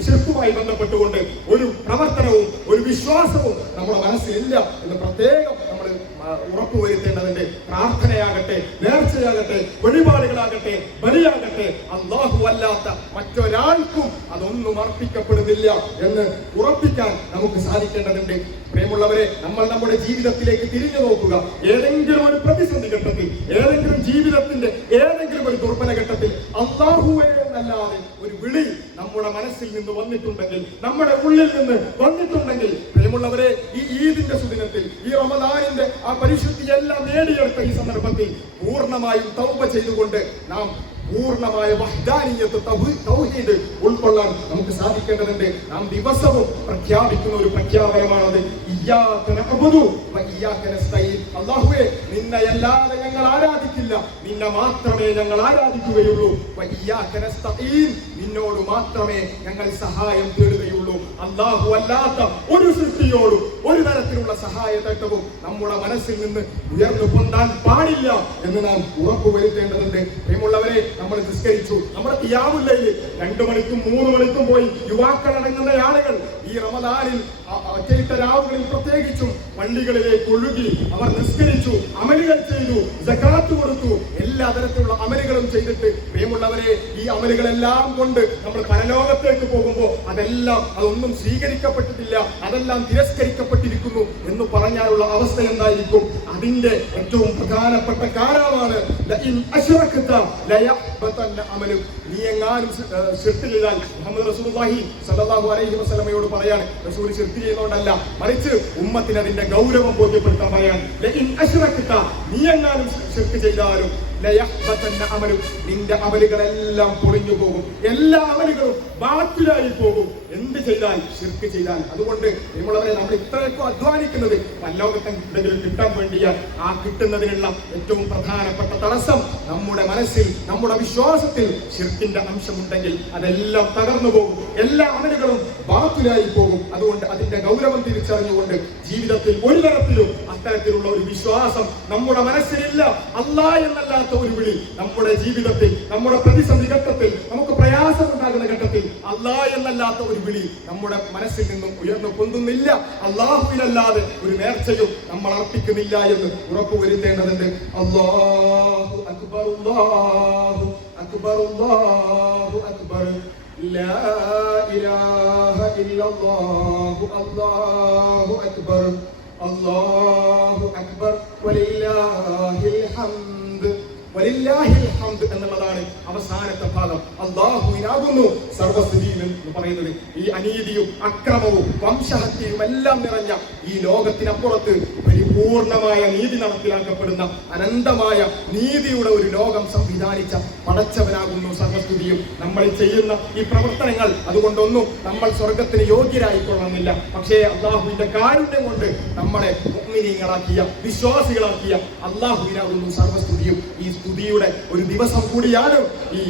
ശിർക്കുമായി ബന്ധപ്പെട്ടുകൊണ്ട് ഒരു പ്രവർത്തനവും ഒരു വിശ്വാസവും നമ്മുടെ മനസ്സിലില്ല എന്ന് പ്രത്യേകം നമ്മൾ ഉറപ്പുവരുത്തേണ്ടതുണ്ട്. പ്രാർത്ഥനയാകട്ടെ, നേർച്ചയാകട്ടെ, വഴിപാടുകളാകട്ടെ, ബലിയാകട്ടെ, അല്ലാഹു അല്ലാത്ത മറ്റൊരാൾക്കും അതൊന്നും അർപ്പിക്കപ്പെടുന്നില്ല എന്ന് ഉറപ്പിക്കാൻ നമുക്ക് സാധിക്കേണ്ടതുണ്ട്. പ്രിയമുള്ളവരെ, നമ്മൾ നമ്മുടെ ജീവിതത്തിലേക്ക് തിരിഞ്ഞു നോക്കുക. ഏതെങ്കിലും ഒരു പ്രതിസന്ധി ഘട്ടത്തിൽ, ഏതെങ്കിലും ജീവിതത്തിന്റെ ഏതെങ്കിലും ഒരു ദുർബല ഘട്ടത്തിൽ അല്ലാഹുവേ എന്നല്ലാതെ ഒരു വിളി നമ്മുടെ മനസ്സിൽ നിന്ന് വന്നിട്ടുണ്ടെങ്കിൽ, നമ്മുടെ ഉള്ളിൽ നിന്ന് വന്നിട്ടുണ്ടെങ്കിൽ, പ്രിയമുള്ളവരെ, ഈ ഈദിന്റെ സുദിനത്തിൽ, ഈ റമദാനിന്റെ ആ പരിശുദ്ധിയെല്ലാം നേടിയെടുത്ത ഈ സന്ദർഭത്തിൽ പൂർണ്ണമായും തൗബ ചെയ്തുകൊണ്ട് നാം പൂർണ്ണമായ വഹ്ദാനിയത്ത് തൗഹീദ് ഉൾക്കൊള്ളാൻ നമുക്ക് സാധിക്കേണ്ടതുണ്ട്. നാം ദിവസവും പ്രഖ്യാപിക്കുന്ന ഒരു പ്രഖ്യാപനമാണത്. ഇയ്യാക നഅ്ബുദു വ ഇയ്യാക നസ്തഈൻ. അല്ലാഹുവേ, നിന്നെയല്ലാതെ ഞങ്ങൾ ആരാധിക്കില്ല, നിന്നെ മാത്രമേ ഞങ്ങൾ ആരാധിക്കുകയുള്ളൂ. വ ഇയ്യാക നസ്തഈൻ, നിന്നോട് മാത്രമേ ഞങ്ങൾ സഹായം തേടുകയുള്ളൂ. അല്ലാഹു അല്ലാത്ത ഒരു സൃഷ്ടിയോടും ഒരു തരത്തിലുള്ള സഹായതത്വവും നമ്മുടെ മനസ്സിൽ നിന്ന് ഉയർന്നു പൊന്താൻ പാടില്ല എന്ന് നാം ഉറപ്പുവരുത്തേണ്ടതുണ്ട്. പ്രിയമുള്ളവരെ, നമ്മൾ നിസ്കരിച്ചു, നമ്മുടെ ഖിയാമുൽ ലൈൽ 2 മണിക്കും 3 മണിക്കും പോയി യുവാക്കളടങ്ങുന്ന ആളുകൾ ഈ റമദാനിൽ ഒറ്റയിട്ട രാവുകളിൽ പ്രത്യേകിച്ചും പള്ളികളിലേക്ക് ഒഴുകി അവർ നിസ്കരിച്ചു, അമലുകൾ ചെയ്തു, സകാത്ത് കൊടുത്തു, എല്ലാ തരത്തിലുള്ള അമലുകളും ചെയ്തിട്ട്, പ്രിയമുള്ളവരെ, ഈ അമലുകളെല്ലാം കൊണ്ട് നമ്മൾ പരലോകത്തേക്ക് പോകുമ്പോൾ അതൊന്നും സ്വീകരിക്കപ്പെട്ടിട്ടില്ല, അതെല്ലാം തിരസ്കരിക്കപ്പെട്ടിരിക്കുന്നു എന്ന് പറഞ്ഞാലുള്ള അവസ്ഥ എന്തായിരിക്കും? അതിന്റെ ഏറ്റവും പ്രധാനപ്പെട്ട കാരണമാണ് നീ എങ്ങാനും ശിർക്ക് ചെയ്താൽ, മുഹമ്മദ് റസൂലുള്ളാഹി സ്വല്ലല്ലാഹു അലൈഹി വസല്ലമയോട് പറയാണ്, റസൂൽ ശിർക്ക് ചെയ്യുന്നതുകൊണ്ടല്ല, മറിച്ച് ഉമ്മത്തിന് അതിന്റെ ഗൗരവം ബോധ്യപ്പെടുത്താൻ പറയാണ്. നീ എങ്ങാനും ശിർക്ക് ചെയ്താലും നിന്റെ അമലുകളെല്ലാം പൊളിഞ്ഞു പോകും, എല്ലാ അമലുകളും ബാത്തിലായി പോകും. എന്ത് ചെയ്താൽ? ശിർക്ക് ചെയ്താൽ. അതുകൊണ്ട് നമ്മളവരെ നമ്മൾ ഇത്രയൊക്കെ അധ്വാനിക്കുന്നത് പരലോകത്തെങ്കിലും കിട്ടാൻ വേണ്ടിയാൽ ആ കിട്ടുന്നതിനുള്ള ഏറ്റവും പ്രധാനപ്പെട്ട തടസ്സം നമ്മുടെ മനസ്സിൽ, നമ്മുടെ വിശ്വാസത്തിൽ ശിർക്കിന്റെ അംശമുണ്ടെങ്കിൽ അതെല്ലാം തകർന്നു പോകും, എല്ലാ അമലുകളും ബാത്തിലായി പോകും. അതുകൊണ്ട് അതിന്റെ ഗൗരവം തിരിച്ചറിഞ്ഞുകൊണ്ട് ജീവിതത്തിൽ ഒരു തരത്തിലും അത്തരത്തിലുള്ള ഒരു വിശ്വാസം നമ്മുടെ മനസ്സിലില്ല. അല്ലാഹ് എന്നല്ലാത്ത ഒരു വിളി നമ്മുടെ ജീവിതത്തിൽ, നമ്മുടെ പ്രതിസന്ധി ഘട്ടത്തിൽ, നമുക്ക് പ്രയാസമുണ്ടാകുന്ന ഘട്ടത്തിൽ അല്ലാഹ് എന്നല്ലാത്ത ഒരു വിളി നമ്മുടെ മനസ്സിൽ നിന്നും ഉയർന്നു പൊന്തുന്നില്ല. അല്ലാഹുവിനല്ലാതെ ഒരു നേർച്ചയും നമ്മൾ അർപ്പിക്കുന്നില്ല എന്ന് ഉറപ്പുവരുത്തേണ്ടതുണ്ട്. അല്ലാഹു അക്ബർ, അല്ലാഹു അക്ബർ, അല്ലാഹു അക്ബർ, ലാ ഇലാഹ ഇല്ലല്ലാഹു, അല്ലാഹു അക്ബർ, അല്ലാഹു അക്ബർ, വലില്ലാഹിൽ ഹംദ്. വലില്ലാഹിൽ ഹംദ് എന്നുള്ളതാണ് അവസാനത്തെ ഭാഗം. അല്ലാഹുവിനാകുന്നു സർവസ്ഥിതിയും എന്ന് പറയുന്നത്. ഈ അനീതിയും അക്രമവും വംശഹത്യയും എല്ലാം നിറഞ്ഞ ഈ ലോകത്തിനപ്പുറത്ത് പരിപൂർണമായ നീതി നടപ്പിലാക്കപ്പെടുന്ന അനന്തമായ നീതിയുടെ ഒരു ലോകം സംവിധാനിച്ച പടച്ചവനാകുന്നു സർവസ്ഥിതിയും. നമ്മൾ ചെയ്യുന്ന ഈ പ്രവർത്തനങ്ങൾ അതുകൊണ്ടൊന്നും നമ്മൾ സ്വർഗത്തിന് യോഗ്യരായിക്കൊള്ളുന്നില്ല. പക്ഷേ അല്ലാഹുവിന്റെ കാരുണ്യം കൊണ്ട് നമ്മളെ മുഅ്മിനീങ്ങളാക്കിയ, വിശ്വാസികളാക്കിയ അല്ലാഹുവിനാകുന്നു സർവസ്ഥിതിയും. ഈ സ്തുതിയുടെ ഒരു ദിവസം കൂടിയാണ് ഈ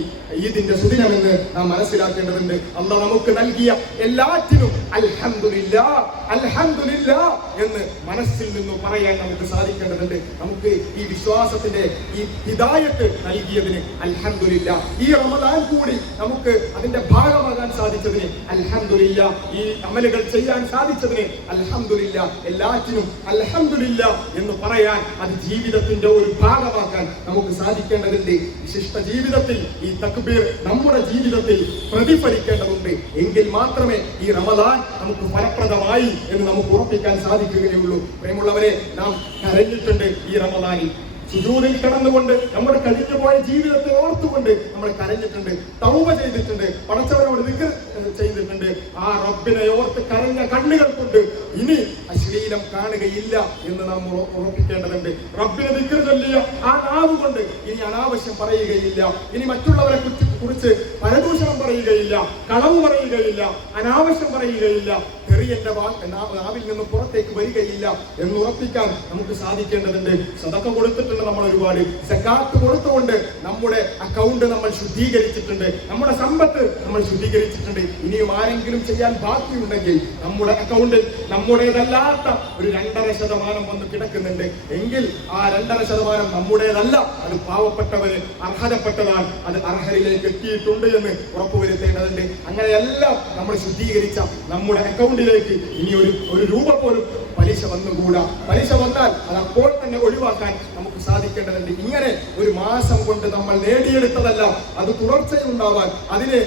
ഈദിന്റെ സുദിനമെന്ന് നാം മനസ്സിലാക്കേണ്ടതുണ്ട്. അല്ലാഹ് നമുക്ക് നൽകിയ എല്ലാറ്റിനും അൽഹംദുലില്ലാ അൽഹംദുലില്ലാ എന്ന് മനസ്സിൽ നിന്ന് പറയാൻ നമുക്ക് സാധിക്കേണ്ടതുണ്ട്. നമുക്ക് ഈ വിശ്വാസത്തിന്റെ ഈ ഹിദായത്ത് നൽകിയതിന് അൽഹംദുലില്ലാ. ഈ റമദാൻ കൂടി നമുക്ക് അതിന്റെ ഭാഗമാകാൻ സാധിച്ചതിന് അൽഹംദുലില്ലാ. ഈ അമലുകൾ ചെയ്യാൻ സാധിച്ചതിന് അൽഹംദുലില്ലാ. എല്ലാറ്റിനും അൽഹംദുലില്ലാ എന്ന് പറയാൻ, അത് ജീവിതത്തിന്റെ ഒരു ഭാഗമാക്കാൻ നമുക്ക് സാധിക്കേണ്ടതുണ്ട്. വിശിഷ്ട ജീവിതത്തിൽ ഈ തക്ബീർ നമ്മുടെ ജീവിതത്തിൽ പ്രതിഫലിക്കേണ്ടതുണ്ട്. എങ്കിൽ മാത്രമേ ഈ റമദാൻ നമുക്ക് ഫലപ്രദമായി എന്ന് നമുക്ക് ഉറപ്പിക്കാൻ സാധിക്കുകയുള്ളൂ. പ്രിയമുള്ളവരെ, നാം കരഞ്ഞിട്ടുണ്ട് ഈ റമദാനിൽ. സുജൂദിൽ കിടന്നുകൊണ്ട് നമ്മുടെ കഴിഞ്ഞുപോയ ജീവിതത്തെ ഓർത്തുകൊണ്ട് നമ്മൾ കരഞ്ഞിട്ടുണ്ട്, തൗബ ചെയ്തിട്ടുണ്ട്, പടച്ചവനോട് ദിക്ർ ചെയ്തിട്ടുണ്ട്. ആ റബ്ബിനെ ഓർത്ത് കരഞ്ഞ കണ്ണുകൾ കൊണ്ട് ഇനി അശ്ലീലം കാണുകയില്ല എന്ന് നാം ഉറപ്പിക്കേണ്ടതുണ്ട്. റബ്ബിനെ ദിക്ർ ചൊല്ലിയ ആ നാവ് കൊണ്ട് ഇനി അനാവശ്യം പറയുകയില്ല, ഇനി മറ്റുള്ളവരെ കുറിച്ച് പരദൂഷണം പറയുകയില്ല, കളവ് പറയുകയില്ല, അനാവശ്യം പറയുകയില്ല, തെറിയന്റെ നാവിൽ നിന്ന് പുറത്തേക്ക് വരികയില്ല എന്ന് ഉറപ്പിക്കാൻ നമുക്ക് സാധിക്കേണ്ടതുണ്ട്. സദഖ കൊടുത്തിട്ടുണ്ട് നമ്മൾ ഒരുപാട്, സകാത്ത് കൊടുത്തുകൊണ്ട് നമ്മുടെ അക്കൗണ്ട് നമ്മൾ ശുദ്ധീകരിച്ചിട്ടുണ്ട്, നമ്മുടെ സമ്പത്ത് നമ്മൾ ശുദ്ധീകരിച്ചിട്ടുണ്ട്. ഇനിയും ആരെങ്കിലും ചെയ്യാൻ ബാക്കിയുണ്ടെങ്കിൽ നമ്മുടെ അക്കൗണ്ടിൽ നമ്മുടേതല്ലാത്ത ഒരു 2.5% വന്ന് കിടക്കുന്നുണ്ട് എങ്കിൽ ആ 2.5% നമ്മുടേതല്ല, അത് പാവപ്പെട്ടവന് അർഹതപ്പെട്ടതാണ്, അത് അർഹരിലേക്ക് എത്തിയിട്ടുണ്ട് എന്ന് ഉറപ്പുവരുത്തേണ്ടതുണ്ട്. അങ്ങനെയെല്ലാം നമ്മൾ ശുദ്ധീകരിച്ച നമ്മുടെ അക്കൗണ്ടിലേക്ക് ഇനി ഒരു രൂപ പോലും പലിശ വന്നുകൂടാ. പലിശ വന്നാൽ അത് അപ്പോൾ തന്നെ ഒഴിവാക്കാൻ നമുക്ക് സാധിക്കേണ്ടതുണ്ട്. ഇങ്ങനെ ഒരു മാസം കൊണ്ട് നമ്മൾ നേടിയെടുത്തതല്ല, അത് തുടർച്ചയുണ്ടാവാൻ, അതിനെ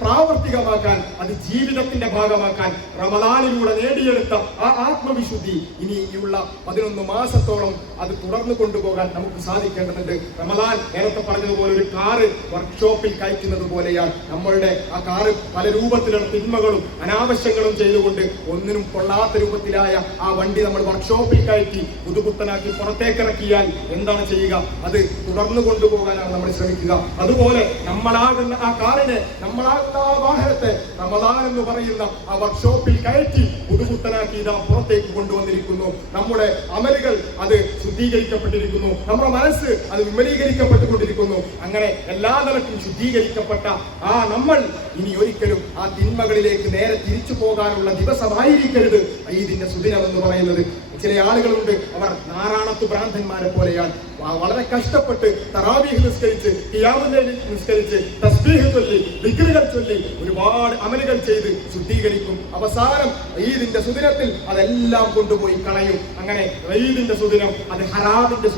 പ്രാവർത്തികമാക്കാൻ, അത് ജീവിതത്തിന്റെ ഭാഗമാക്കാൻ റമദാനിലൂടെ നേടിയെടുത്ത ആ ആത്മവിശുദ്ധി ഇനിയുള്ള 11 മാസത്തോളം അത് തുടർന്നു കൊണ്ടുപോകാൻ നമുക്ക് സാധിക്കേണ്ടതുണ്ട്. റമദാൻ നേരത്തെ പറഞ്ഞതുപോലെ ഒരു കാറ് വർക്ക്ഷോപ്പിൽ കയറ്റുന്നത് പോലെയാണ്. നമ്മളുടെ ആ കാറ് പല രൂപത്തിലുള്ള തിന്മകളും അനാവശ്യങ്ങളും ചെയ്തുകൊണ്ട് ഒന്നിനും കൊള്ളാത്ത രൂപത്തിലായ ആ വണ്ടി നമ്മൾ വർക്ക്ഷോപ്പിൽ കയറ്റി പുതുപുത്തനാക്കി പുറത്തേക്കിറക്കിയാൽ എന്താണ് ചെയ്യുക? അത് തുടർന്നു കൊണ്ടുപോകാനാണ് നമ്മൾ ശ്രമിക്കുക. അതുപോലെ നമ്മളാകുന്ന ആ കാറിനെ, നമ്മളാകുന്ന ആ വാഹനത്തെ റമദാൻ എന്ന് പറയുന്ന ആ വർക്ക്ഷോപ്പിൽ കയറ്റി പുതുപുത്തനാക്കി ഇതാ പുറത്തേക്ക് കൊണ്ടുവന്നിരിക്കുന്നു. നമ്മുടെ അമലുകൾ അത് ശുദ്ധീകരിക്കപ്പെട്ടിരിക്കുന്നു, നമ്മുടെ മനസ്സ് അത് വിമലീകരിക്കപ്പെട്ടുകൊണ്ടിരിക്കുന്നു. അങ്ങനെ എല്ലാ നിലക്കും ശുദ്ധീകരിക്കപ്പെട്ട ആ നമ്മൾ ഇനി ഒരിക്കലും ആ തിന്മകളിലേക്ക് നേരെ തിരിച്ചു പോകാനുള്ള ദിവസമായിരിക്കരുത് ഈദിന്റെ സുദിനം എന്ന് പറയുന്നത്. ചില ആളുകളുണ്ട്, അവർ നാറാണത്തു ഭ്രാന്തന്മാരെ പോലെയാണ്. വളരെ കഷ്ടപ്പെട്ട് തറാവീഹ് നിസ്കരിച്ച്, ഖിയാമുൽ ലൈൽ നിസ്കരിച്ച്, തസ്ബീഹ് ചൊല്ലി, ദിക്റുകൾ ചൊല്ലി, ഒരുപാട് അമലുകൾ ചെയ്ത് ശുദ്ധീകരിക്കും. അവസാനം ഈദിന്റെ സുദിനത്തിൽ അതെല്ലാം കൊണ്ടുപോയി കളയും. അങ്ങനെ ഈദിന്റെ സുദിനം അത് ഹറാമിന്റെ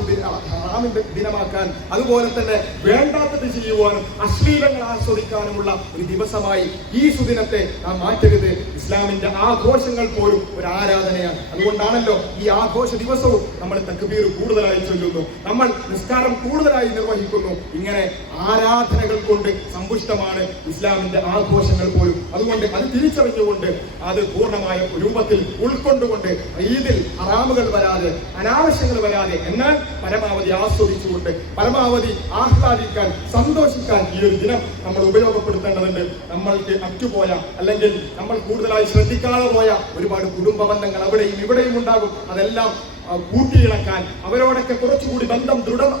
ദിനമാക്കാൻ, അതുപോലെ തന്നെ വേണ്ടാത്തത് ചെയ്യുവാനും അശ്ലീലങ്ങൾ ആസ്വദിക്കാനുമുള്ള ഒരു ദിവസമായി ഈ സുദിനത്തെ നാം മാറ്റരുത്. ഇസ്ലാമിന്റെ ആഘോഷങ്ങൾ പോലും ഒരു ആരാധനയാണ്. അതുകൊണ്ടാണല്ലോ ഈ ആഘോഷ ദിവസവും നമ്മൾ തക്ബീർ കൂടുതലായി ചൊല്ലുന്നു, നമ്മൾ നിസ്കാരം കൂടുതലായി നിർവഹിക്കുന്നു. ഇങ്ങനെ ആരാധനകൾ കൊണ്ട് സമ്പുഷ്ടമാണ് ഇസ്ലാമിന്റെ ആഘോഷങ്ങൾ പോലും. അതുകൊണ്ട് അത് തിരിച്ചറിഞ്ഞുകൊണ്ട് അത് പൂർണ്ണമായ രൂപത്തിൽ ഉൾക്കൊണ്ടുകൊണ്ട് ഈദിൽ ഹറാമുകൾ വരാതെ, അനാവശ്യങ്ങൾ വരാതെ, എന്നാൽ പരമാവധി ആസ്വദിച്ചുകൊണ്ട് പരമാവധി ആഹ്ലാദിക്കാൻ, സന്തോഷിക്കാൻ ഈ ഒരു ദിനം നമ്മൾ ഉപയോഗപ്പെടുത്തേണ്ടതുണ്ട്. നമ്മൾക്ക് അറ്റുപോയ, അല്ലെങ്കിൽ നമ്മൾ കൂടുതലായി ശ്രദ്ധിക്കാതെ പോയ ഒരുപാട് കുടുംബ ബന്ധങ്ങൾ അവിടെയും ഇവിടെയും ഉണ്ടാകും. അതെല്ലാം കൂട്ടിയിണക്കാൻ, അവരോടൊക്കെ കുറച്ചുകൂടി ബന്ധം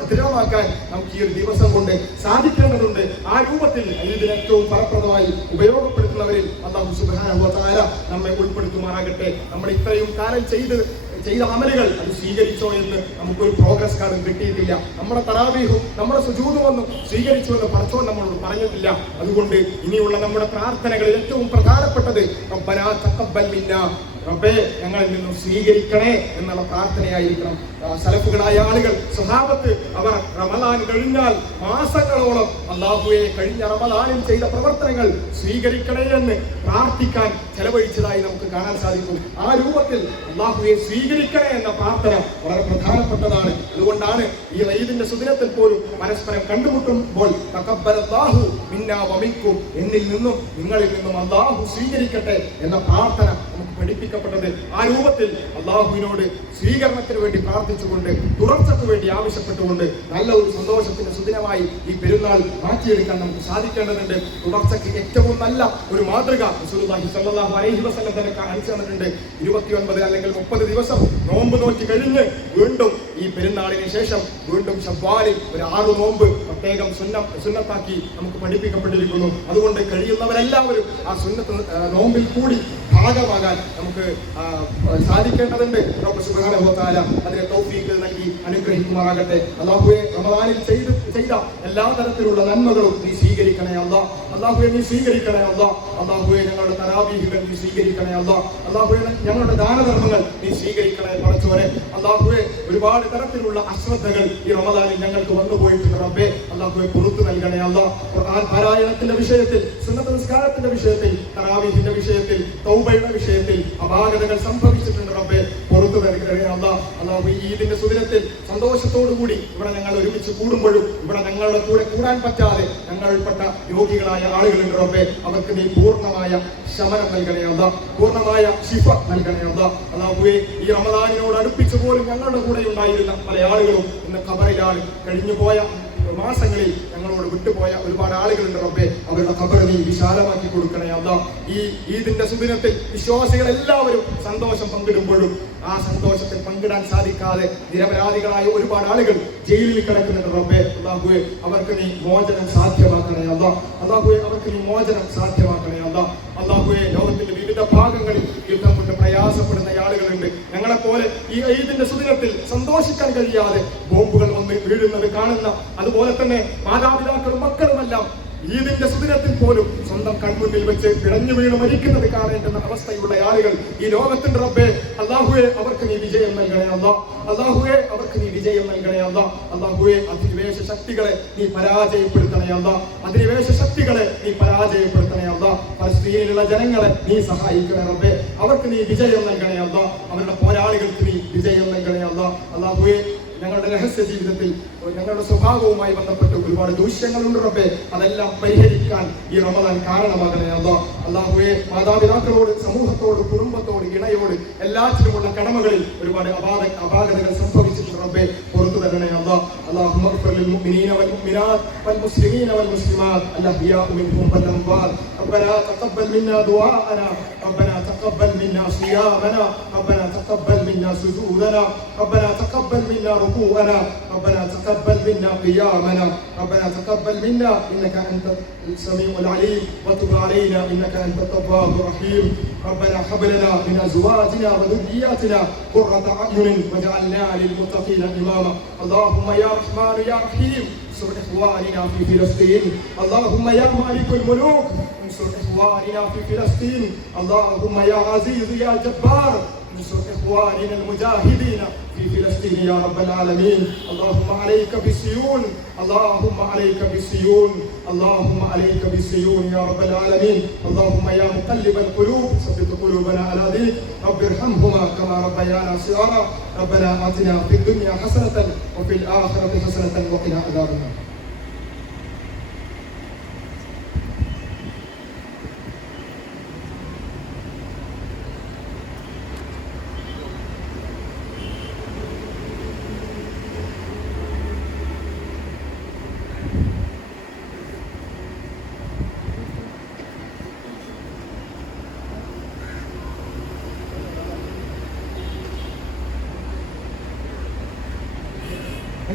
ദൃഢമാക്കാൻ നമുക്ക് ഈ ഒരു ദിവസം കൊണ്ട് സാധിക്കേണ്ടതുണ്ട്. ആ രൂപത്തിൽ ഇതിന് ഏറ്റവും ഫലപ്രദമായി ഉപയോഗപ്പെടുത്തുന്നവരിൽ അല്ലാഹു സുബ്ഹാനഹു വ തആല നമ്മെ ഉൾപ്പെടുത്തുമാറാകട്ടെ. നമ്മൾ ഇത്രയും കാലം ചെയ്ത അമലുകൾ അത് സ്വീകരിച്ചോ എന്ന് നമുക്കൊരു പ്രോഗ്രസ് കാർഡും കിട്ടിയിട്ടില്ല. നമ്മുടെ തറാവീഹും നമ്മുടെ സുജൂദും ഒന്നും സ്വീകരിച്ചു എന്ന് പടച്ചോൻ നമ്മളോട് പറഞ്ഞിട്ടില്ല. അതുകൊണ്ട് ഇനിയുള്ള നമ്മുടെ പ്രാർത്ഥനകളിൽ ഏറ്റവും പ്രധാനപ്പെട്ടത് റബ്ബനാ തഖബ്ബൽ മിന്നാ, റബ്ബേ ഞങ്ങളിൽ നിന്നും സ്വീകരിക്കണേ എന്നുള്ള പ്രാർത്ഥനയായിരിക്കണം. സലഫുകളായ ആളുകൾ, സ്വഹാബത്ത്, അവർ റമദാൻ കഴിഞ്ഞാൽ മാസങ്ങളോളം അല്ലാഹുവേ കഴിഞ്ഞ റമദാനിൽ ചെയ്ത പ്രവർത്തനങ്ങൾ സ്വീകരിക്കണേ എന്ന് പ്രാർത്ഥിക്കാൻ ചെലവഴിച്ചതായി നമുക്ക് കാണാൻ സാധിക്കും. ആ രൂപത്തിൽ അല്ലാഹുവേ സ്വീകരിക്കണേ എന്ന പ്രാർത്ഥന വളരെ പ്രധാനപ്പെട്ടതാണ്. അതുകൊണ്ടാണ് ഈ ഈദിന്റെ സുദിനത്തിൽ പോലും പരസ്പരം കണ്ടുമുട്ടുമ്പോൾ തഖബ്ബലല്ലാഹു മിന്നാ വമിൻകും, എന്നിൽ നിന്നും നിങ്ങളിൽ നിന്നും അല്ലാഹു സ്വീകരിക്കട്ടെ എന്ന പ്രാർത്ഥന നമുക്ക് പഠിപ്പിക്കപ്പെട്ടത്. ആ രൂപത്തിൽ അല്ലാഹുവിനോട് സ്വീകരണത്തിന് വേണ്ടി പ്രാർത്ഥിച്ചുകൊണ്ട്, തുടർച്ചയ്ക്ക് വേണ്ടി ആവശ്യപ്പെട്ടുകൊണ്ട് നല്ല ഒരു സന്തോഷത്തിന്റെ സുദിനമായി ഈ പെരുന്നാൾ മാറ്റിയെടുക്കാൻ നമുക്ക് സാധിക്കേണ്ടതുണ്ട്. തുടർച്ചയ്ക്ക് ഏറ്റവും നല്ല ഒരു മാതൃക റസൂലുള്ളാഹി സ്വല്ലല്ലാഹു അലൈഹി വസല്ലം തന്നെ കാണിച്ചു തന്നിട്ടുണ്ട്. 29 അല്ലെങ്കിൽ 30 ദിവസം നോമ്പ് നോറ്റ് കഴിഞ്ഞ് വീണ്ടും ഈ ഈ പെരുന്നാളിന് ശേഷം വീണ്ടും ശവ്വാലിൽ ഒരു 6 നോമ്പ് പ്രത്യേകം സുന്നത്താക്കി നമുക്ക് പഠിപ്പിക്കപ്പെട്ടിരിക്കുന്നു. അതുകൊണ്ട് കഴിയുന്നവരെല്ലാവരും ആ സുന്നത്ത് നോമ്പിൽ കൂടി ഭാഗമാകാൻ നമുക്ക് സാധിക്കേണ്ടതുണ്ട്. റബ്ബ് സുബ്ഹാനഹു വ തആല അതിനെ തൗഫീഖ് നൽകി അനുഗ്രഹിക്കുമാറാകട്ടെ. അല്ലാഹുവേ, റമദാനിൽ ചെയ്ത എല്ലാ തരത്തിലുള്ള നന്മകളും നീ സ്വീകരിക്കണേ അല്ലാഹ്. അല്ലാഹുവേ, നീ സ്വീകരിക്കണേ അല്ലാഹ്. അല്ലാഹുവേ, ഞങ്ങളുടെ തറാവീഹുകൾ നീ സ്വീകരിക്കണേ അല്ലാഹ്. അല്ലാഹുവേ, ഞങ്ങളുടെ ദാനധർമ്മങ്ങൾ നീ സ്വീകരിക്കണേ പടച്ചവനെ. അല്ലാഹുവേ, ഒരുപാട് തരത്തിലുള്ള അശ്രദ്ധകൾ ഈ റമദാനിൽ ഞങ്ങൾക്ക് വന്നുപോയിട്ടുണ്ട് റബ്ബേ. അല്ലാഹുവേ, പുറത്തു നൽകണേ അല്ലാഹ്. ഖുർആൻ പാരായണത്തിന്റെ വിഷയത്തിൽ, സുന്നത്ത് നിസ്കാരത്തിന്റെ വിഷയത്തിൽ, തറാവീഹിന്റെ വിഷയത്തിൽ, തൗബയുടെ വിഷയത്തിൽ അപാകതകൾ സംഭവിച്ചിട്ടുണ്ട് റബ്ബേ. പുറത്തു നൽകണേ അല്ലാഹ്. അല്ലാഹുവേ, ഈദിന്റെ സുദിനത്തിൽ സന്തോഷത്തോടു കൂടി ഇവിടെ ഞങ്ങൾ ഒരുമിച്ച് കൂടുമ്പോഴും ഇവിടെ ഞങ്ങളുടെ കൂടെ കൂടാൻ പറ്റാതെ ഞങ്ങൾപ്പെട്ട രോഗികളായ ആളുകളുണ്ട് റബ്ബേ. അവർക്ക് നീ പൂർണ്ണമായ ശമനം നൽകണേ അല്ലാഹ്, പൂർണ്ണമായ ശിഫ നൽകണേ അല്ലാഹ്. അല്ലാഹുവേ, ഈ റമദാനിനോട് അടുപ്പിച്ചു പോലും ഞങ്ങളുടെ കൂടെ ഉണ്ടായിരുന്ന പല ആളുകളും ഇന്ന് ഖബറിലാണ്. കഴിഞ്ഞുപോയ മാസങ്ങളിൽ ഞങ്ങളോട് വിട്ടുപോയ ഒരുപാട് ആളുകളുണ്ട് റബ്ബേ. അവരുടെ ഖബർ നീ വിശാലമാക്കി കൊടുക്കണേ അല്ലാഹ്. ഈ ഈദിന്റെ സുദിനത്തിൽ വിശ്വാസികൾ എല്ലാവരും സന്തോഷം പങ്കിടുമ്പോഴും ആ സന്തോഷത്തിൽ പങ്കിടാൻ സാധിക്കാതെ നിരപരാധികളായ ഒരുപാട് ആളുകൾ ജയിലിൽ കിടക്കുന്നുണ്ട് റബ്ബേ. അല്ലാഹുവേ, അവർക്ക് നീ മോചനം സാധ്യമാക്കണേ അല്ലാഹ്. അല്ലാഹുവേ, അവർക്ക് നീ മോചനം സാധ്യമാക്കണേ അല്ലാഹ്. അല്ലാഹുവേ, ലോകത്തിന്റെ വിവിധ ഭാഗങ്ങളിൽ യുദ്ധം കൊണ്ട് പ്രയാസപ്പെടുന്ന ആളുകളുണ്ട്. ഞങ്ങളെപ്പോലെ ഈ ഈദിന്റെ സുദിനത്തിൽ സന്തോഷിക്കാൻ കഴിയാതെ ബോംബുകൾ വന്ന് വീഴുന്നത് കാണുന്ന, അതുപോലെ തന്നെ മാതാപിതാക്കളും മക്കളുമെല്ലാം ഈദിന്റെ സുദിനത്തിൽ പോലും സ്വന്തം കൺമുന്നിൽ വെച്ച് പിടഞ്ഞു വീണ് മരിക്കുന്നത് കാണേണ്ടുന്ന അവസ്ഥയുള്ള ആളുകൾ ഈ ലോകത്തിന്റെ റബ്ബേ. അല്ലാഹുവേ, അവർക്ക് നീ വിജയം നൽകണേ അല്ലാഹ്. അല്ലാഹുവേ, അവർക്ക് നീ വിജയം നൽകണേ അല്ലാഹ്. അല്ലാഹുവേ, അധിനിവേശ ശക്തികളെ നീ പരാജയപ്പെടുത്തണേ അല്ലാഹ്. അധിനിവേശ ശക്തികളെ നീ പരാജയപ്പെടുത്തണേ അല്ലാഹ്. ഫലസ്തീനിലുള്ള ജനങ്ങളെ നീ സഹായിക്കണേ റബ്ബേ. അവർക്ക് നീ വിജയം നൽകണേ അല്ലാഹ്. അവരുടെ പോരാളികൾക്ക് നീ വിജയം നൽകണേ അല്ലാഹ്. അല്ലാഹുവേ, ഞങ്ങളുടെ രഹസ്യ ജീവിതത്തിൽ ഞങ്ങളുടെ സ്വഭാവവുമായി ബന്ധപ്പെട്ട് ഒരുപാട് ദൂഷ്യങ്ങളുണ്ട് റബ്ബേ. അതെല്ലാം പരിഹരിക്കാൻ ഈ റമദാൻ കാരണമാകണേ അല്ലാഹ്. അല്ലാഹുവേ, മാതാപിതാക്കളോട്, സമൂഹത്തോട്, കുടുംബത്തോട്, ഇണയോട് എല്ലാറ്റിലുമുള്ള കടമകളിൽ ഒരുപാട് അപാകതകൾ സംഭവിച്ചിട്ടുണ്ട് റബ്ബേ. പുറത്തു തരണേ അല്ലാഹ്. اللهم اغفر للمؤمنين والمؤمنات والمسلمين والمسلمات الأحياء منهم والأموات. ربنا تقبل منا دعاءنا، ربنا تقبل منا صيامنا، ربنا تقبل منا سجودنا، ربنا تقبل منا ركوعنا، ربنا تقبل منا قيامنا، ربنا تقبل منا إنك أنت السميع العليم وتب علينا إنك أنت التواب الرحيم. ربنا هب لنا من أزواجنا وذرياتنا قرة أعين واجعلنا للمتقين إماما. اللهم يا رحمن يا رحيم انصر إخواننا في فلسطين. اللهم يا مالك الملوك انصر إخواننا في فلسطين. اللهم يا عزيز يا جبار انصر إخواننا المجاهدين في فلسطين يا رب العالمين. اللهم عليك بالسيون، اللهم عليك بالسيون، اللهم عليك بالسيون يا رب العالمين. اللهم يا مقلب القلوب ثبت قلوبنا على دينك. رب ارحمهما كما ربيانا صغارا. ربنا آتنا في الدنيا حسنة وفي الآخرة حسنة وقنا عذاب النار.